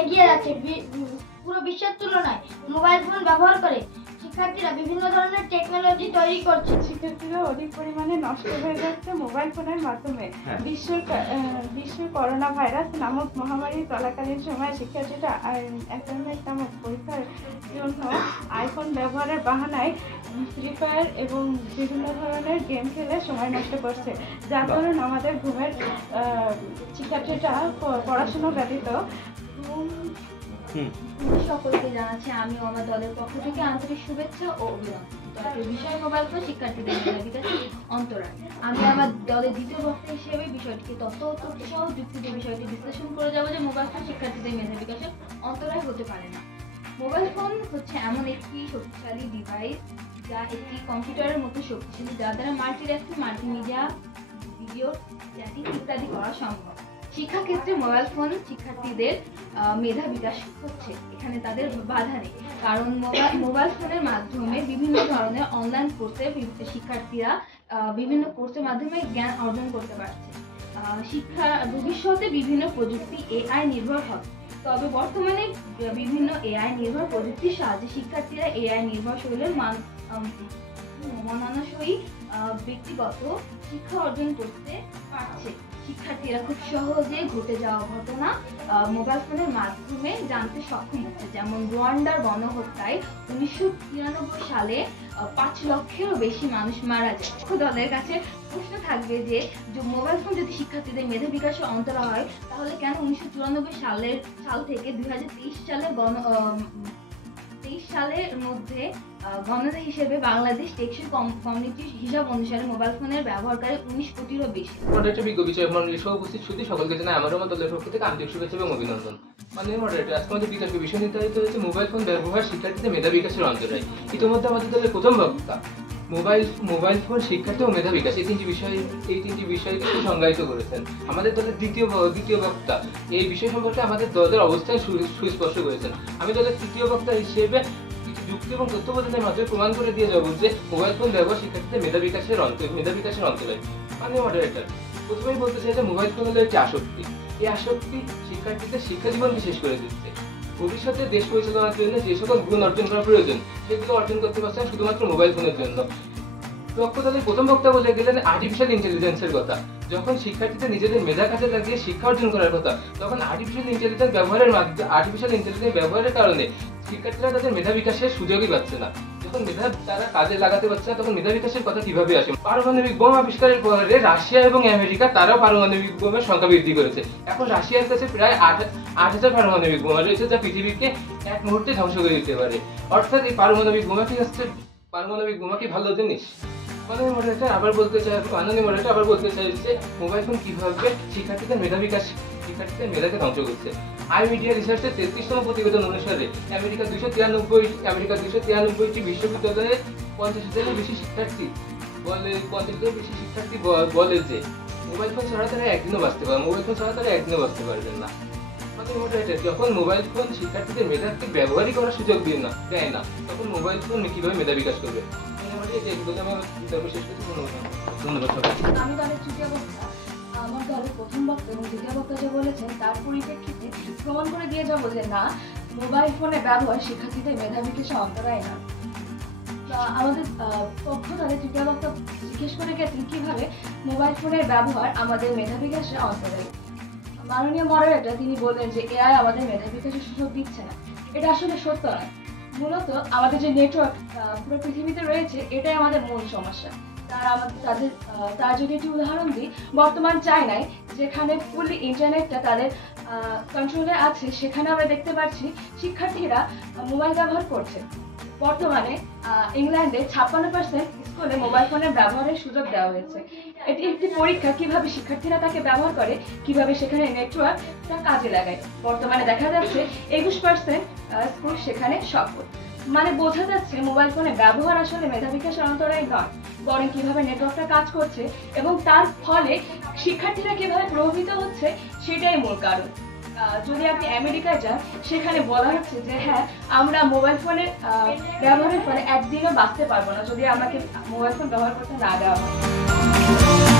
এগিয়ে যাচ্ছে পুরো বিশ্বের তুলনায়। মোবাইল ফোন ব্যবহার করে শিক্ষার্থীরা বিভিন্ন ধরনের টেকনোলজি তৈরি করছে। শিক্ষার্থীরা অধিক পরিমাণে নষ্ট হয়ে যাচ্ছে মোবাইল ফোনের মাধ্যমে। বিশ্ব করোনা ভাইরাস নামক মহামারী চলাকালীন সময় শিক্ষার্থীরা একাডেমিক নামক পরীক্ষার জন্য আইফোন ব্যবহারের বাহানায় ফ্রি ফায়ার এবং বিভিন্ন ধরনের গেম খেলে সময় নষ্ট করছে, যার কারণে আমাদের ঘুমের শিক্ষার্থীরা পড়াশোনা ব্যতীত। সকলকে জানাচ্ছি আমি আমার দলের পক্ষ থেকে আন্তরিক শুভেচ্ছা ও অভিনন্দন। বিষয় মোবাইল ফোন শিক্ষার্থীদের বিকাশে অন্তরায়। আমি আমার দলের দ্বিতীয় বক্তা হিসেবে বিষয়টিকে তথ্য সহ যুক্তিতে বিষয়টি বিশ্লেষণ করে যাবো যে মোবাইল ফোন শিক্ষার্থীদের মেধা বিকাশে অন্তরায় হতে পারে না। মোবাইল ফোন হচ্ছে এমন একটি শক্তিশালী ডিভাইস যা একটি কম্পিউটারের মতো শক্তিশালী, যার দ্বারা মাল্টিটাস্কিং, মাল্টিমিডিয়া, ভিডিও চ্যাটিং ইত্যাদি করা সম্ভব। শিক্ষাক্ষেত্রে মোবাইল ফোন শিক্ষার্থীদের মেধা বিকাশ হচ্ছে, এখানে তাদের বাধা নেই, কারণ মোবাইল ফোনের মাধ্যমে বিভিন্ন ধরনের অনলাইন কোর্সে শিক্ষার্থীরা বিভিন্ন কোর্সের মাধ্যমে জ্ঞান অর্জন করতে পারছে। শিক্ষা ভবিষ্যতে বিভিন্ন প্রযুক্তি এআই নির্ভর হবে, তবে বর্তমানে বিভিন্ন এআই নির্ভর প্রযুক্তির সাহায্যে শিক্ষার্থীরা এআই নির্ভর শৈলের মানানসই ব্যক্তিগত শিক্ষা অর্জন করতে পারছে। শিক্ষার্থীরা খুব সহজে ঘটে যাওয়া ঘটনা মোবাইল ফোনের মাধ্যমে জানতে সক্ষম হচ্ছে, যেমন রুয়ান্ডার গণহত্যায় 1993 সালে 5 লক্ষেরও বেশি মানুষ মারা যায়। দলের কাছে প্রশ্ন থাকবে যে মোবাইল ফোন যদি শিক্ষার্থীদের মেধা বিকাশে অন্তরায় হয়, তাহলে কেন 1994 সাল থেকে 2023 সালের মধ্যে গণনা হিসেবে বাংলাদেশ টেকসই কমিউনিটির হিসাব অনুসারে মোবাইল ফোনের ব্যবহারকারী 19 কোটিরও বেশি। মডারেটর বিজ্ঞ বিষয় মন্ডলী সহ উপস্থিত সুধী সকলকে জানাই আমার দলের পক্ষ থেকে আন্তরিক শুভেচ্ছা এবং অভিনন্দন। মাননীয় মডারেটর, আজকে আমাদের বিতর্ক বিষয় নির্ধারিত হয়েছে মোবাইল ফোন ব্যবহার শিক্ষার্থীদের মেধা বিকাশের অন্তরায়। ইতিমধ্যে আমাদের দলের প্রথম বক্তা মোবাইল ফোন শিক্ষার্থী ও মেধা বিকাশ এই তিনটি বিষয়কে সংজ্ঞায়িত করেছেন। আমাদের দলের দ্বিতীয় বক্তা এই বিষয় সম্পর্কে আমাদের দলের অবস্থান সুস্পষ্ট করেছেন। আমি দলের তৃতীয় বক্তা হিসেবে যুক্তি এবং তথ্য প্রদানের মাধ্যমে প্রমাণ করে দিয়ে যাবো যে মোবাইল ফোন ব্যবহার শিক্ষার্থীদের মেধা বিকাশের অন্তরায়। মাননীয় মডারেটর, প্রথমেই বলতে চাই যে মোবাইল ফোন হলো একটি আসক্তি। এই আসক্তি শিক্ষার্থীদের শিক্ষা জীবনকে শেষ করে দিচ্ছে। ভবিষ্যতে দেশ পরিচালনার জন্য যে সকল গুণ অর্জন করা প্রয়োজন সেগুলো অর্জন করতে পারছেন শুধুমাত্র মোবাইল ফোনের জন্য। দলের প্রথম বক্তা বলে গেলেন আর্টিফিশিয়াল ইন্টেলিজেন্সের কথা। যখন শিক্ষার্থীদের নিজেদের মেধা কাজে লাগিয়ে শিক্ষা অর্জন করার কথা, তখন আর্টিফিশিয়াল ইন্টেলিজেন্স ব্যবহারের কারণে শিক্ষার্থীরা তাদের মেধা বিকাশের সুযোগই পাচ্ছে না। যখন মেধা তারা কাজে লাগাতে পারছে না, তখন মেধা বিকাশের কথা কিভাবে আসে? পারমাণবিক বোমা আবিষ্কারের পরে রাশিয়া এবং আমেরিকা তারাও পারমাণবিক বোমার সংখ্যা বৃদ্ধি করেছে। এখন রাশিয়ার কাছে প্রায় 8,000 পারমাণবিক বোমা রয়েছে, যা পৃথিবীকে এক মুহূর্তে ধ্বংস করে দিতে পারে। অর্থাৎ এই পারমাণবিক বোমা কি ভালো জিনিস? মাননীয় মডারেটর আবার বলতে চাই যে মোবাইল ফোন কিভাবে শিক্ষার্থীদের মেধাকে ধ্বংস করছে। মিডিয়া রিসার্চের 33তম প্রতিবেদন অনুসারে আমেরিকা 293টি বিশ্ববিদ্যালয়ে 50,000-এর বেশি শিক্ষার্থী বলে যে মোবাইল ফোন ছাড়া তারা একদিনও বাঁচতে পারবেন না। যখন মোবাইল ফোন শিক্ষার্থীদের মেধাকে ব্যবহারই করার সুযোগ দেয় না, তখন মোবাইল ফোন কিভাবে মেধা বিকাশ করবে? আমি দলের তৃতীয় বক্তা, আমার দলের প্রথম বক্তা এবং দ্বিতীয় বক্তা যে বলেছেন তার পরিপ্রেক্ষিতে প্রমাণ করে দিয়ে যাবো যে না, মোবাইল ফোনের ব্যবহার শিক্ষার্থীদের মেধা বিকাশে অন্তরায় না। আমাদের পক্ষ দলের তৃতীয় বক্তা জিজ্ঞেস করে গেছেন কিভাবে মোবাইল ফোনের ব্যবহার আমাদের মেধা বিকাশে অন্তরায়। মাননীয় মডারেটর তিনি বললেন যে এআই আমাদের মেধা বিকাশের সুযোগ দিচ্ছে না। এটা আসলে সত্য নয়। মূলত আমাদের যে নেটওয়ার্ক পুরো পৃথিবীতে রয়েছে এটাই আমাদের মূল সমস্যা। তার যদি একটি উদাহরণ দিই, বর্তমান চায়নায় যেখানে ফুললি ইন্টারনেটটা তাদের কন্ট্রোলে আছে, সেখানে আমরা দেখতে পাচ্ছি শিক্ষার্থীরা মোবাইল ব্যবহার করছে। বর্তমানে ইংল্যান্ডে 56% স্কুলে মোবাইল ফোনের ব্যবহারের সুযোগ দেওয়া হয়েছে। এটি একটি পরীক্ষা কিভাবে শিক্ষার্থীরা তাকে ব্যবহার করে, কিভাবে সেখানে নেটওয়ার্কটা কাজে লাগায়। বর্তমানে দেখা যাচ্ছে 21% স্কুল সেখানে সফল। মানে বোঝা যাচ্ছে মোবাইল ফোনের ব্যবহার আসলে মেধা বিকাশের অন্তরায় নয়, বরং কিভাবে নেটওয়ার্কটা কাজ করছে এবং তার ফলে শিক্ষার্থীরা কিভাবে প্রভাবিত হচ্ছে সেটাই মূল কারণ। যদি আপনি আমেরিকায় যান, সেখানে বলা হচ্ছে যে হ্যাঁ, আমরা মোবাইল ফোনের ব্যবহারের ফলে একদিনও বাঁচতে পারবো না যদি আমাকে মোবাইল ফোন ব্যবহার করতে না দেওয়া হয়।